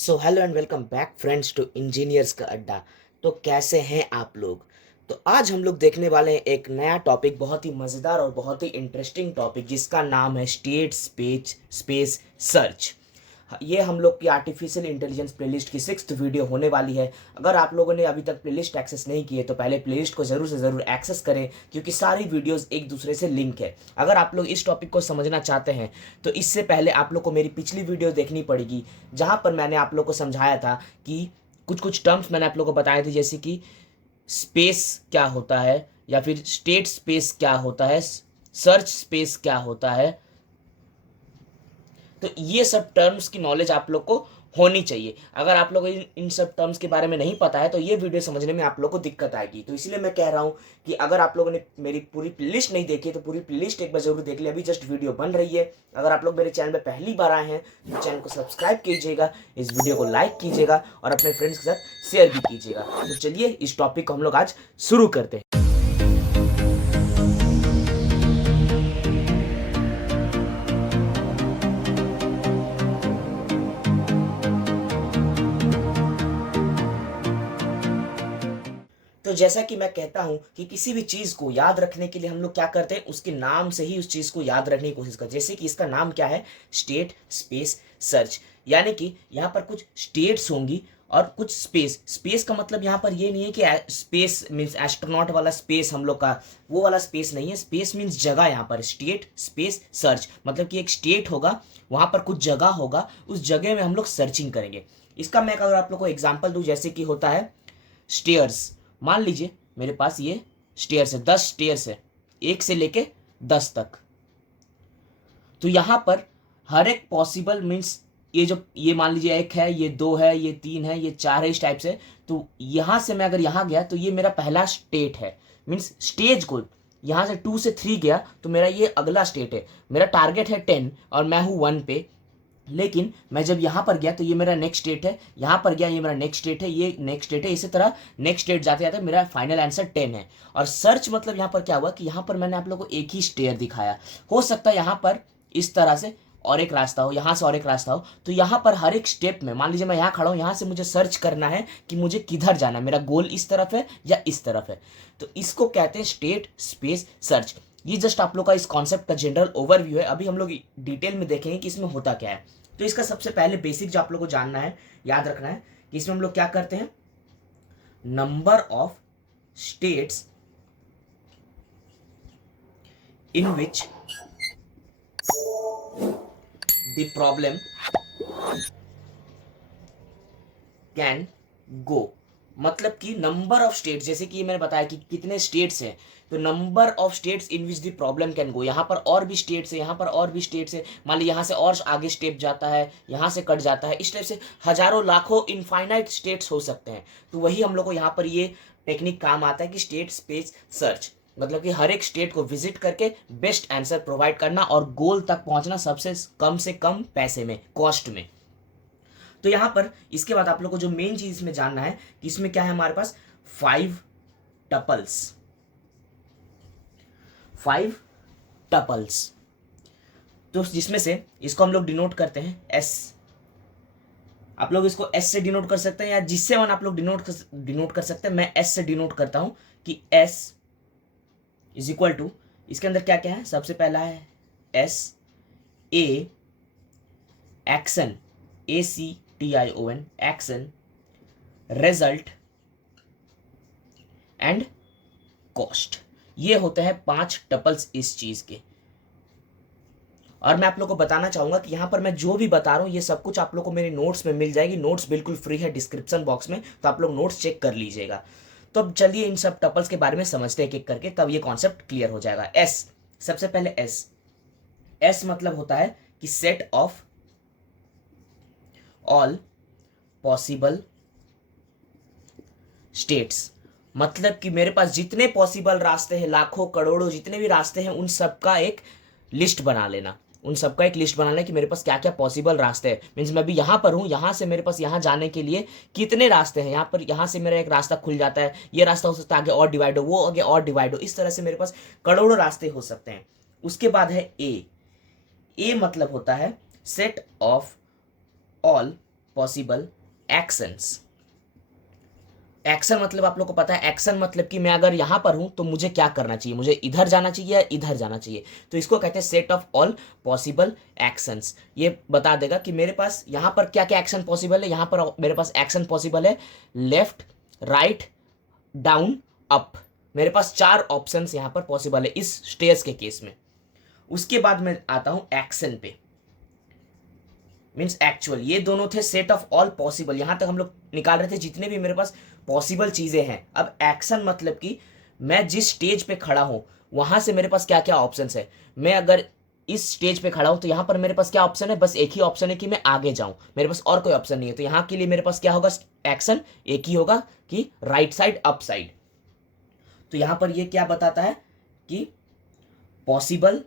So hello and welcome back friends to engineers का अड्डा। तो कैसे हैं आप लोग। तो आज हम लोग देखने वाले हैं एक नया टॉपिक, बहुत ही मज़ेदार और बहुत ही इंटरेस्टिंग टॉपिक, जिसका नाम है स्टेट स्पेस स्पेस सर्च। ये हम लोग की आर्टिफिशियल इंटेलिजेंस प्लेलिस्ट की 6th वीडियो होने वाली है। अगर आप लोगों ने अभी तक प्लेलिस्ट एक्सेस नहीं की है तो पहले प्लेलिस्ट को ज़रूर से ज़रूर एक्सेस करें, क्योंकि सारी वीडियोस एक दूसरे से लिंक है। अगर आप लोग इस टॉपिक को समझना चाहते हैं तो इससे पहले आप लोग को मेरी पिछली वीडियो देखनी पड़ेगी, जहाँ पर मैंने आप लोग को समझाया था कि कुछ कुछ टर्म्स मैंने आप लोग को बताए थे, जैसे कि स्पेस क्या होता है, या फिर स्टेट स्पेस क्या होता है, सर्च स्पेस क्या होता है। तो ये सब टर्म्स की नॉलेज आप लोग को होनी चाहिए। अगर आप लोग इन सब टर्म्स के बारे में नहीं पता है तो ये वीडियो समझने में आप लोग को दिक्कत आएगी। तो इसलिए मैं कह रहा हूँ कि अगर आप लोगों ने मेरी पूरी प्लेलिस्ट नहीं देखी तो पूरी प्लेलिस्ट एक बार जरूर देख ले। अभी जस्ट वीडियो बन रही है। अगर आप लोग मेरे चैनल में पहली बार आए हैं तो चैनल को सब्सक्राइब कीजिएगा, इस वीडियो को लाइक कीजिएगा और अपने फ्रेंड्स के साथ शेयर भी कीजिएगा। तो चलिए इस टॉपिक को हम लोग आज शुरू करते हैं। तो जैसा कि मैं कहता हूं कि किसी भी चीज को याद रखने के लिए हम लोग क्या करते हैं, उसके नाम से ही उस चीज को याद रखने की कोशिश करते हैं। जैसे कि इसका नाम क्या है, स्टेट स्पेस सर्च। यानी कि यहाँ पर कुछ स्टेट्स होंगी और कुछ स्पेस। स्पेस का मतलब यहाँ पर ये नहीं है कि स्पेस मीन्स एस्ट्रोनॉट वाला स्पेस, हम लोग का वो वाला स्पेस नहीं है। स्पेस मीन्स जगह। यहाँ पर स्टेट स्पेस सर्च मतलब कि एक स्टेट होगा, वहां पर कुछ जगह होगा, उस जगह में हम लोग सर्चिंग करेंगे। इसका मैं अगर आप लोग को एग्जाम्पल दूं, जैसे कि होता है स्टेयर्स। मान लीजिए मेरे पास ये स्टेयर्स है, 10 स्टेयर्स है, 1 से लेके 10 तक। तो यहां पर हर एक पॉसिबल मीन्स ये मान लीजिए 1 है, ये 2 है, ये 3 है, ये 4 है, इस टाइप से। तो यहां से मैं अगर यहां गया तो ये मेरा पहला स्टेट है, मीन्स स्टेज गोल। यहां से 2 से 3 गया तो मेरा ये अगला स्टेट है। मेरा टारगेट है 10 और मैं हूं 1 पे। लेकिन मैं जब यहां पर गया तो ये मेरा नेक्स्ट स्टेट है, यहां पर गया ये मेरा नेक्स्ट स्टेट है, ये नेक्स्ट स्टेट है। इसी तरह नेक्स्ट स्टेट जाते जाते मेरा फाइनल आंसर 10 है। और सर्च मतलब यहां पर क्या हुआ कि यहां पर मैंने आप लोगों को एक ही स्टेयर दिखाया। हो सकता है यहां पर इस तरह से और एक रास्ता हो, यहां से और एक रास्ता हो। तो यहां पर हर एक स्टेप में मान लीजिए मैं यहां खड़ा हूं, यहां से मुझे सर्च करना है कि मुझे किधर जाना है, मेरा गोल इस तरफ है या इस तरफ है। तो इसको कहते हैं स्टेट स्पेस सर्च। ये जस्ट आप लोग का इस कॉन्सेप्ट का जनरल ओवरव्यू है। अभी हम लोग डिटेल में देखेंगे कि इसमें होता क्या है। तो इसका सबसे पहले बेसिक जो आप लोग को जानना है, याद रखना है कि इसमें हम लोग क्या करते हैं, number of states in which the problem can go. मतलब कि नंबर ऑफ स्टेट्स, जैसे कि मैंने बताया कि कितने स्टेट्स हैं, तो number of states in which the problem can go. यहाँ पर और भी स्टेट्स है, यहाँ पर और भी स्टेट्स है। मान लीजिए यहाँ से और आगे स्टेप जाता है, यहाँ से कट जाता है, इस टाइप से हजारों लाखों इनफाइनाइट स्टेट्स हो सकते हैं। तो वही हम लोग को यहाँ पर ये टेक्निक काम आता है कि स्टेट स्पेस सर्च मतलब कि हर एक स्टेट को विजिट करके बेस्ट आंसर प्रोवाइड करना और गोल तक पहुंचना सबसे कम पैसे में, कॉस्ट में। तो यहां पर इसके बाद आप लोग को जो मेन चीज इसमें जानना है कि इसमें क्या है, हमारे पास 5 टपल्स। 5 टपल्स, तो जिसमें से इसको हम लोग डिनोट करते हैं एस। आप लोग इसको एस से डिनोट कर सकते हैं या जिससे वन आप लोग डिनोट कर सकते हैं। मैं एस से डिनोट करता हूं कि एस इज इक्वल टू, इसके अंदर क्या क्या है, सबसे पहला है S a action, ACTION action, result and cost. ये होते हैं 5 टपल्स इस चीज के। और मैं आप लोग को बताना चाहूंगा कि यहां पर मैं जो भी बता रहा हूं ये सब कुछ आप लोग को मेरे नोट्स में मिल जाएगी। नोट्स बिल्कुल फ्री है डिस्क्रिप्शन बॉक्स में, तो आप लोग नोट्स चेक कर लीजिएगा। तो अब चलिए इन सब टपल्स के बारे में समझते हैं एक एक करके, तब ये कॉन्सेप्ट क्लियर हो जाएगा। एस, सबसे पहले एस। एस मतलब होता है कि set of all possible states. मतलब कि मेरे पास जितने पॉसिबल रास्ते हैं, लाखों करोड़ों जितने भी रास्ते हैं, उन सबका एक लिस्ट बना लेना। उन सबका एक लिस्ट बना लेना कि मेरे पास क्या क्या पॉसिबल रास्ते हैं। मीन्स मैं भी यहां पर हूं, यहां से मेरे पास यहां जाने के लिए कितने रास्ते हैं। यहां पर यहां से मेरा एक रास्ता खुल जाता है, ये रास्ता हो सकता है आगे और डिवाइड हो, वो आगे और डिवाइड हो। इस तरह से मेरे पास करोड़ों रास्ते हो सकते हैं। उसके बाद है ए। ए मतलब होता है set of all possible actions. Action मतलब आप लोग को पता है, एक्शन मतलब कि मैं अगर यहां पर हूं तो मुझे क्या करना चाहिए, मुझे इधर जाना चाहिए या इधर जाना चाहिए। तो इसको कहते हैं set of all possible actions. ये बता देगा कि मेरे पास यहां पर क्या क्या एक्शन पॉसिबल है। यहां पर मेरे पास एक्शन पॉसिबल है लेफ्ट, राइट, डाउन, अप। मेरे पास 4 ऑप्शंस यहां पर पॉसिबल है इस स्टेयर्स के केस में। उसके बाद मैं आता हूं एक्शन पे, मीन्स एक्चुअल। ये दोनों थे सेट ऑफ ऑल पॉसिबल, यहां तक हम लोग निकाल रहे थे जितने भी मेरे पास पॉसिबल चीजें हैं। अब एक्शन मतलब कि मैं जिस स्टेज पे खड़ा हूं वहां से मेरे पास क्या क्या ऑप्शंस है। मैं अगर इस स्टेज पे खड़ा हूं तो यहां पर मेरे पास क्या ऑप्शन है, बस एक ही ऑप्शन है कि मैं आगे जाऊं, मेरे पास और कोई ऑप्शन नहीं है। तो यहां के लिए मेरे पास क्या होगा, एक्शन एक ही होगा कि राइट साइड, अप साइड। तो यहां पर ये क्या बताता है कि possible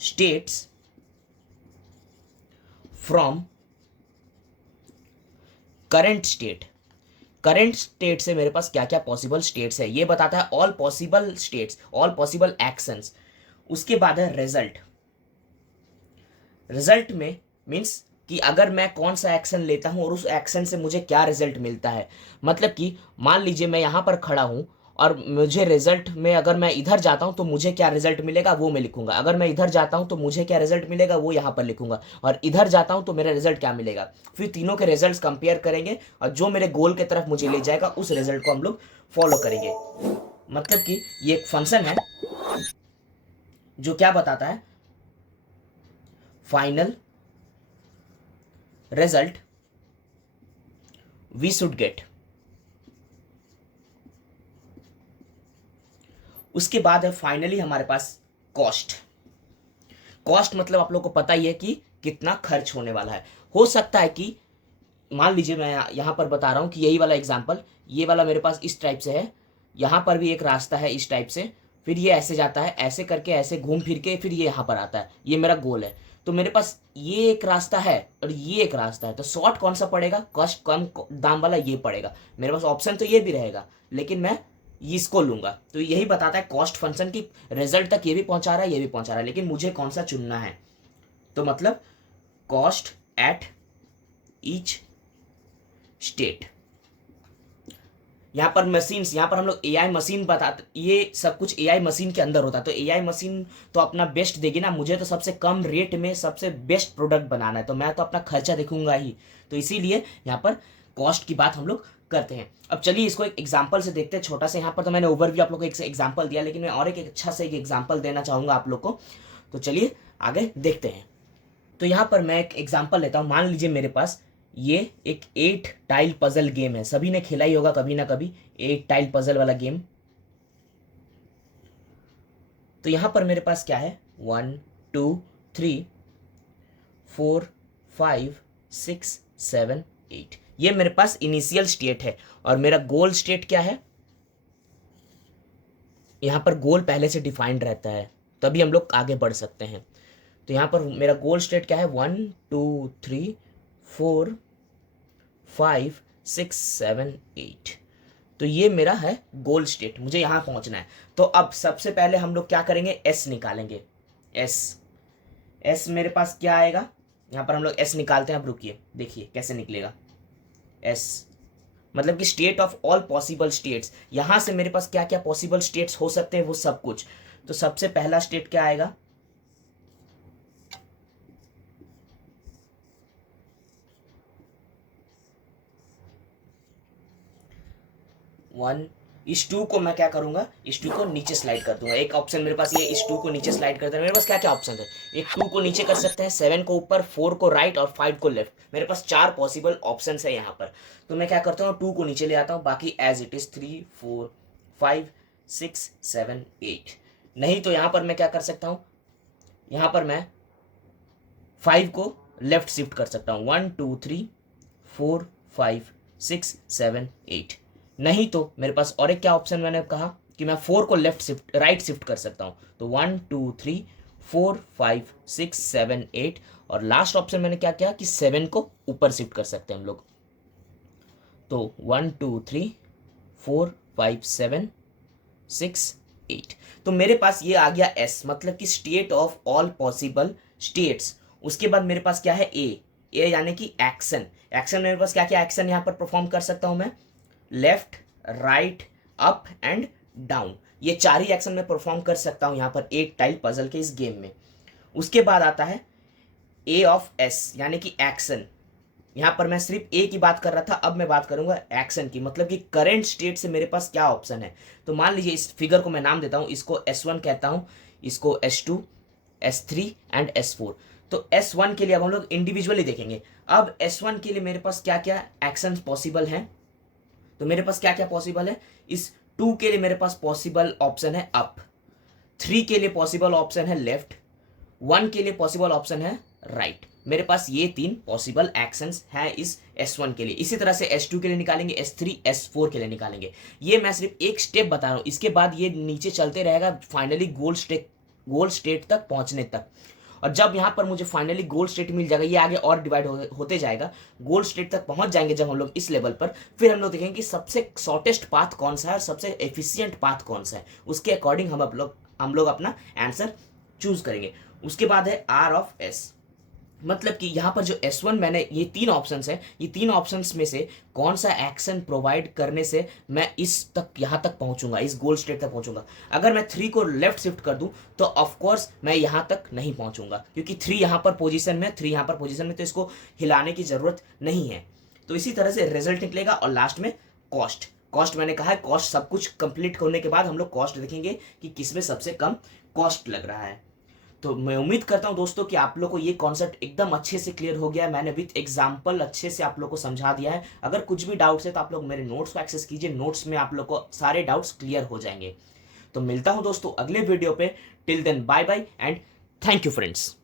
states from current state. Current state से मेरे पास क्या क्या पॉसिबल स्टेट्स है ये बताता है, all possible states, all possible actions. उसके बाद है रिजल्ट। रिजल्ट में मीन्स कि अगर मैं कौन सा एक्शन लेता हूं और उस एक्शन से मुझे क्या रिजल्ट मिलता है। मतलब कि मान लीजिए मैं यहां पर खड़ा हूं और मुझे रिजल्ट में अगर मैं इधर जाता हूं तो मुझे क्या रिजल्ट मिलेगा वो मैं लिखूंगा। अगर मैं इधर जाता हूं तो मुझे क्या रिजल्ट मिलेगा वो यहां पर लिखूंगा। और इधर जाता हूं तो मेरा रिजल्ट क्या मिलेगा। फिर तीनों के रिजल्ट्स कंपेयर करेंगे और जो मेरे गोल की तरफ मुझे ले जाएगा उस रिजल्ट को हम लोग फॉलो करेंगे। मतलब कि ये एक फंक्शन है जो क्या बताता है, final result we should get. उसके बाद है फाइनली हमारे पास कॉस्ट। कॉस्ट मतलब आप लोग को पता ही है कि कितना खर्च होने वाला है। हो सकता है कि मान लीजिए मैं यहां पर बता रहा हूं कि यही वाला एग्जांपल, ये वाला मेरे पास इस टाइप से है, यहां पर भी एक रास्ता है इस टाइप से, फिर ये ऐसे जाता है, ऐसे करके ऐसे घूम फिर के फिर ये यहां पर आता है। ये मेरा गोल है। तो मेरे पास ये एक रास्ता है और ये एक रास्ता है, तो शॉर्ट कौन सा पड़ेगा, कॉस्ट कम दाम वाला ये पड़ेगा। मेरे पास ऑप्शन तो ये भी रहेगा लेकिन मैं इसको लूंगा। तो यही बताता है कॉस्ट फंक्शन की रिजल्ट तक ये भी पहुंचा रहा है ये भी पहुंचा रहा है, लेकिन मुझे कौन सा चुनना है। तो मतलब कॉस्ट एट ईच स्टेट। यहाँ पर मशीन्स, यहाँ पर हम लोग एआई मशीन बताते, ये सब कुछ एआई मशीन के अंदर होता है। तो एआई मशीन तो अपना बेस्ट देगी ना, मुझे तो सबसे कम रेट में सबसे बेस्ट प्रोडक्ट बनाना है, तो मैं तो अपना खर्चा देखूंगा ही। तो इसीलिए यहाँ पर कॉस्ट की बात हम लोग करते हैं। अब चलिए इसको एक एग्जाम्पल से देखते हैं छोटा सा। यहाँ पर तो मैंने ओवरव्यू आप लोग को एक एग्जाम्पल दिया, लेकिन मैं और एक अच्छा से एक एग्जाम्पल देना चाहूंगा आप लोग को। तो चलिए आगे देखते हैं। तो यहाँ पर मैं एक एग्जाम्पल लेता हूँ। मान लीजिए मेरे पास ये एक 8 टाइल पजल गेम है, सभी ने खेला ही होगा कभी ना कभी 8 टाइल पजल वाला गेम। तो यहां पर मेरे पास क्या है, 1 2 3 4 5 6 7 8, ये मेरे पास इनिशियल स्टेट है। और मेरा गोल स्टेट क्या है, यहां पर गोल पहले से डिफाइंड रहता है तभी हम लोग आगे बढ़ सकते हैं। तो यहां पर मेरा गोल स्टेट क्या है, 1 2 3 4 5 6 7 8। तो ये मेरा है गोल स्टेट, मुझे यहां पहुंचना है। तो अब सबसे पहले हम लोग क्या करेंगे, एस निकालेंगे। एस, एस मेरे पास क्या आएगा, यहां पर हम लोग एस निकालते हैं। अब रुकिए देखिए कैसे निकलेगा। एस मतलब कि state of all possible states, यहां से मेरे पास क्या क्या पॉसिबल स्टेट्स हो सकते हैं वो सब कुछ। तो सबसे पहला स्टेट क्या आएगा, 1। इस 2 को मैं क्या करूंगा, इस 2 को नीचे स्लाइड कर दूंगा। एक ऑप्शन मेरे पास ये, इस 2 को नीचे स्लाइड करते हैं। मेरे पास क्या क्या ऑप्शन है, एक 2 को नीचे कर सकते हैं, 7 को ऊपर, 4 को राइट और 5 को लेफ्ट। मेरे पास 4 पॉसिबल ऑप्शन है यहाँ पर। तो मैं क्या करता हूँ, 2 को नीचे ले आता हूँ, बाकी एज इट इज 3 4 5 6 7 8। नहीं तो यहाँ पर मैं क्या कर सकता हूँ, यहाँ पर मैं 5 को लेफ्ट शिफ्ट कर सकता हूँ, 1 2 3 4 5 6 7 8। नहीं तो मेरे पास और एक क्या ऑप्शन, मैंने कहा कि मैं 4 को लेफ्ट शिफ्ट राइट शिफ्ट कर सकता हूं। तो 1 2 3 4 5 6 7 8। और लास्ट ऑप्शन मैंने क्या किया कि 7 को ऊपर शिफ्ट कर सकते हैं हम लोग। तो 1 2 3 4 5 7 6 8। तो मेरे पास ये आ गया एस, मतलब कि state of all possible states उसके बाद मेरे पास क्या है, ए यानी कि एक्शन। एक्शन मेरे पास क्या क्या एक्शन यहाँ पर परफॉर्म कर सकता हूँ मैं, left, right, up and down, ये 4 ही एक्शन में परफॉर्म कर सकता हूँ यहाँ पर एक टाइल पजल के इस गेम में। उसके बाद आता है ए ऑफ एस यानी कि एक्शन। यहाँ पर मैं सिर्फ ए की बात कर रहा था, अब मैं बात करूंगा एक्शन की, मतलब कि करंट स्टेट से मेरे पास क्या ऑप्शन है। तो मान लीजिए इस फिगर को मैं नाम देता हूँ, इसको S1 कहता हूँ, इसको S2, S3 एंड S4। तो S1 के लिए अब हम लोग इंडिविजुअली देखेंगे। अब S1 के लिए मेरे पास क्या क्या एक्शन पॉसिबल हैं, तो मेरे पास क्या क्या पॉसिबल है। इस 2 के लिए मेरे पास पॉसिबल ऑप्शन है अप, 3 के लिए पॉसिबल ऑप्शन है लेफ्ट, 1 के लिए पॉसिबल ऑप्शन है राइट। मेरे पास ये 3 पॉसिबल एक्शंस हैं इस S1 के लिए। इसी तरह से S2 के लिए निकालेंगे, S3, S4 के लिए निकालेंगे। ये मैं सिर्फ एक स्टेप बता रहा हूँ, इसके बाद ये नीचे चलते रहेगा फाइनली गोल स्टेट तक पहुंचने तक। और जब यहाँ पर मुझे फाइनली गोल स्टेट मिल जाएगा, ये आगे और डिवाइड होते जाएगा, गोल स्टेट तक पहुंच जाएंगे जब हम लोग इस लेवल पर, फिर हम लोग देखेंगे कि सबसे शॉर्टेस्ट पाथ कौन सा है और सबसे एफिशिएंट पाथ कौन सा है। उसके अकॉर्डिंग हम लोग अपना आंसर चूज करेंगे। उसके बाद है आर ऑफ एस, मतलब कि यहाँ पर जो S1 मैंने ये 3 ऑप्शंस है, ये 3 ऑप्शंस में से कौन सा एक्शन प्रोवाइड करने से मैं इस तक यहाँ तक पहुँचूंगा, इस गोल स्टेट तक पहुँचूंगा। अगर मैं 3 को लेफ्ट शिफ्ट कर दूं तो ऑफकोर्स मैं यहाँ तक नहीं पहुँचूंगा, क्योंकि 3 यहाँ पर पोजीशन में, 3 यहाँ पर पोजीशन में, तो इसको हिलाने की जरूरत नहीं है। तो इसी तरह से रिजल्ट निकलेगा। और लास्ट में कॉस्ट मैंने कहा है, कॉस्ट सब कुछ कंप्लीट होने के बाद हम लोग कॉस्ट देखेंगे कि किसमें सबसे कम कॉस्ट लग रहा है। तो मैं उम्मीद करता हूं दोस्तों कि आप लोग को ये कॉन्सेप्ट एकदम अच्छे से क्लियर हो गया है। मैंने विथ एग्जांपल अच्छे से आप लोग को समझा दिया है। अगर कुछ भी डाउट्स है तो आप लोग मेरे नोट्स को एक्सेस कीजिए, नोट्स में आप लोग को सारे डाउट्स क्लियर हो जाएंगे। तो मिलता हूं दोस्तों अगले वीडियो पे। Till then bye bye and thank you friends.